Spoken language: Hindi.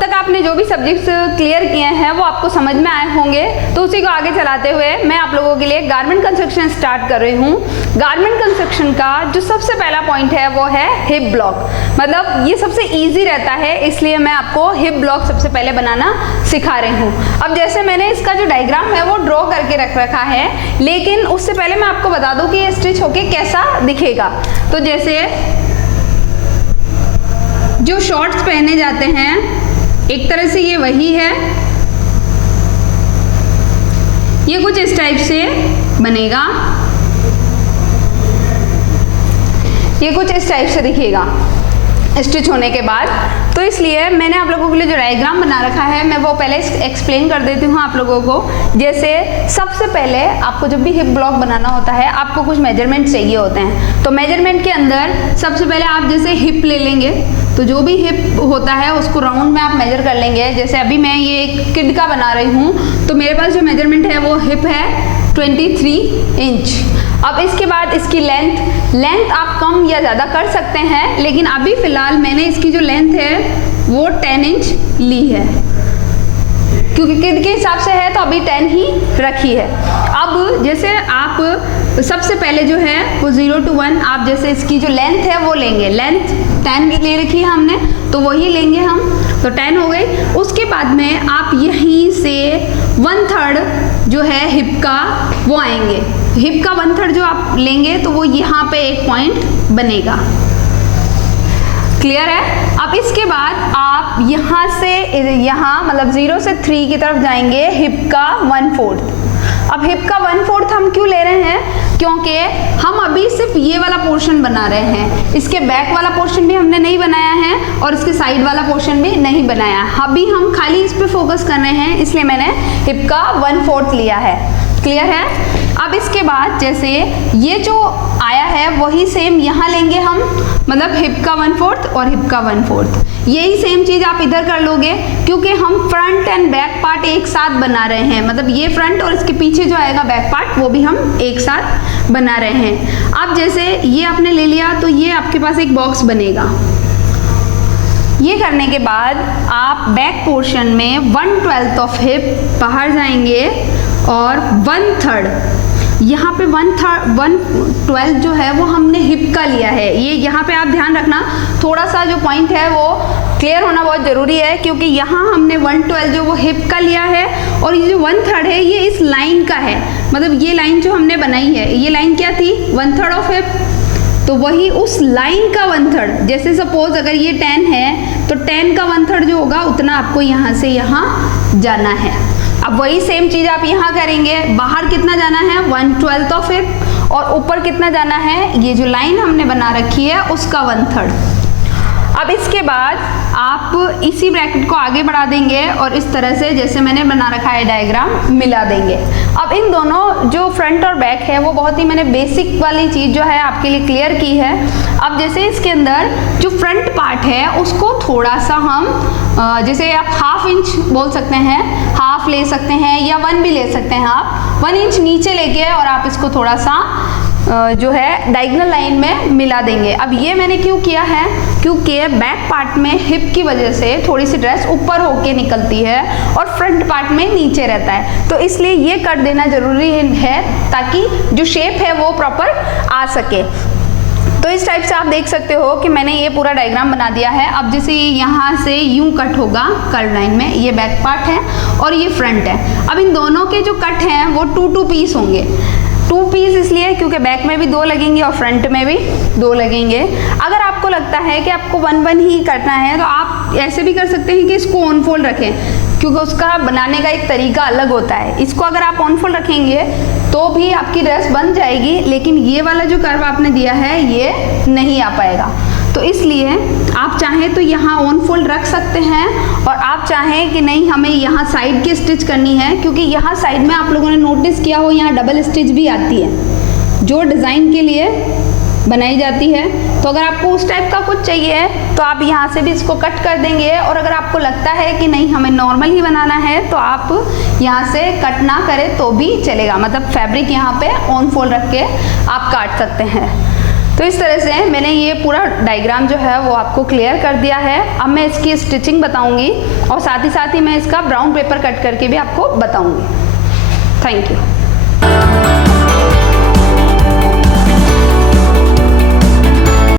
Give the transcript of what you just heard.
तक आपने जो भी सब्जेक्ट्स क्लियर किए हैं वो आपको समझ में आए होंगे। तो उसी को आगे चलाते हुए मैं आप लोगों के लिए गारमेंट कंस्ट्रक्शन स्टार्ट कर रही हूँ। गारमेंट कंस्ट्रक्शन का जो सबसे पहला पॉइंट है वो है हिप ब्लॉक। मतलब ये सबसे ईजी रहता है, इसलिए मैं आपको हिप ब्लॉक सबसे पहले बनाना सिखा रही हूँ। अब जैसे मैंने इसका जो डायग्राम है वो ड्रॉ करके रख रखा है, लेकिन उससे पहले मैं आपको बता दूं कि ये स्टिच होके कैसा दिखेगा। तो जैसे जो शॉर्ट्स पहने जाते हैं एक तरह से ये वही है, ये कुछ इस टाइप से बनेगा, ये कुछ इस टाइप से दिखेगा स्टिच होने के बाद। तो इसलिए मैंने आप लोगों के लिए जो डायग्राम बना रखा है मैं वो पहले एक्सप्लेन कर देती हूँ आप लोगों को। जैसे सबसे पहले आपको जब भी हिप ब्लॉक बनाना होता है आपको कुछ मेजरमेंट चाहिए होते हैं। तो मेजरमेंट के अंदर सबसे पहले आप जैसे हिप ले लेंगे, तो जो भी हिप होता है उसको राउंड में आप मेजर कर लेंगे। जैसे अभी मैं ये एक किड का बना रही हूँ तो मेरे पास जो मेजरमेंट है वो हिप है 23 इंच। अब इसके बाद इसकी लेंथ आप कम या ज़्यादा कर सकते हैं, लेकिन अभी फ़िलहाल मैंने इसकी जो लेंथ है वो 10 इंच ली है, क्योंकि किड के हिसाब से है तो अभी 10 ही रखी है। अब जैसे आप सबसे पहले जो है वो 0 to 1 आप जैसे इसकी जो लेंथ है वो लेंगे। लेंथ 10 ले रखी है हमने तो वही लेंगे हम, तो 10 हो गई। उसके बाद में आप यहीं से 1/3 जो है हिप का वो आएंगे। हिप का 1/3 जो आप लेंगे तो वो यहाँ पे एक पॉइंट बनेगा। क्लियर है? अब इसके बाद आप यहाँ से यहाँ मतलब 0 से 3 की तरफ जाएंगे हिप का 1/4। अब हिप का 1/4 हम क्यों ले रहे हैं? क्योंकि हम अभी सिर्फ ये वाला पोर्शन बना रहे हैं, इसके बैक वाला पोर्शन भी हमने नहीं बनाया है और इसके साइड वाला पोर्शन भी नहीं बनाया। अभी हम खाली इस पे फोकस कर रहे हैं, इसलिए मैंने हिप का 1/4 लिया है। क्लियर है? अब इसके बाद जैसे ये जो आया है वही सेम यहाँ लेंगे हम, मतलब हिप का 1/4 और हिप का 1/4। यही सेम चीज़ आप इधर कर लोगे, क्योंकि हम फ्रंट एंड बैक पार्ट एक साथ बना रहे हैं। मतलब ये फ्रंट और इसके पीछे जो आएगा बैक पार्ट वो भी हम एक साथ बना रहे हैं। अब जैसे ये आपने ले लिया तो ये आपके पास एक बॉक्स बनेगा। ये करने के बाद आप बैक पोर्शन में 1/12 ऑफ हिप बाहर जाएंगे और 1/3 यहाँ पे 1/12 जो है वो हमने हिप का लिया है। ये यहाँ पे आप ध्यान रखना, थोड़ा सा जो पॉइंट है वो क्लियर होना बहुत ज़रूरी है, क्योंकि यहाँ हमने 1/12 जो वो हिप का लिया है और ये जो 1/3 है ये इस लाइन का है। मतलब ये लाइन जो हमने बनाई है, ये लाइन क्या थी? 1/3 ऑफ हिप, तो वही उस लाइन का 1/3। जैसे सपोज अगर ये 10 है तो 10 का 1/3 जो होगा उतना आपको यहाँ से यहाँ जाना है। अब वही सेम चीज़ आप यहाँ करेंगे। बाहर कितना जाना है? 1/12 ऑफ हिप, और ऊपर कितना जाना है? ये जो लाइन हमने बना रखी है उसका 1/3। अब इसके बाद आप इसी ब्रैकेट को आगे बढ़ा देंगे और इस तरह से जैसे मैंने बना रखा है डायग्राम मिला देंगे। अब इन दोनों जो फ्रंट और बैक है वो बहुत ही मैंने बेसिक वाली चीज़ जो है आपके लिए क्लियर की है। अब जैसे इसके अंदर जो फ्रंट पार्ट है उसको थोड़ा सा हम जैसे आप 1/2 इंच बोल सकते हैं, हाफ ले सकते हैं या 1 भी ले सकते हैं आप। 1 इंच नीचे लेके और आप इसको थोड़ा सा जो है डायगोनल लाइन में मिला देंगे। अब ये मैंने क्यों किया है? क्योंकि बैक पार्ट में हिप की वजह से थोड़ी सी ड्रेस ऊपर होके निकलती है और फ्रंट पार्ट में नीचे रहता है, तो इसलिए ये कर देना जरूरी है ताकि जो शेप है वो प्रॉपर आ सके। तो इस टाइप से आप देख सकते हो कि मैंने ये पूरा डायग्राम बना दिया है। अब जैसे यहाँ से यूं कट होगा कर्व लाइन में, ये बैक पार्ट है और ये फ्रंट है। अब इन दोनों के जो कट हैं वो 2 पीस होंगे। 2 पीस इसलिए क्योंकि बैक में भी 2 लगेंगे और फ्रंट में भी 2 लगेंगे। अगर आपको लगता है कि आपको 1/1 ही करना है तो आप ऐसे भी कर सकते हैं कि इसको ऑन फोल्ड रखें, क्योंकि उसका बनाने का एक तरीका अलग होता है। इसको अगर आप ऑन फोल्ड रखेंगे तो भी आपकी ड्रेस बन जाएगी, लेकिन ये वाला जो कर्व आपने दिया है ये नहीं आ पाएगा। तो इसलिए आप चाहें तो यहाँ ऑन फोल्ड रख सकते हैं, और आप चाहें कि नहीं हमें यहाँ साइड की स्टिच करनी है, क्योंकि यहाँ साइड में आप लोगों ने नोटिस किया हो यहाँ डबल स्टिच भी आती है जो डिज़ाइन के लिए बनाई जाती है। तो अगर आपको उस टाइप का कुछ चाहिए तो आप यहाँ से भी इसको कट कर देंगे, और अगर आपको लगता है कि नहीं हमें नॉर्मल ही बनाना है तो आप यहाँ से कट ना करें तो भी चलेगा। मतलब फैब्रिक यहाँ पे ऑन फोल्ड रख के आप काट सकते हैं। तो इस तरह से मैंने ये पूरा डायग्राम जो है वो आपको क्लियर कर दिया है। अब मैं इसकी स्टिचिंग बताऊंगी और साथ ही मैं इसका ब्राउन पेपर कट करके भी आपको बताऊंगी। Thank you.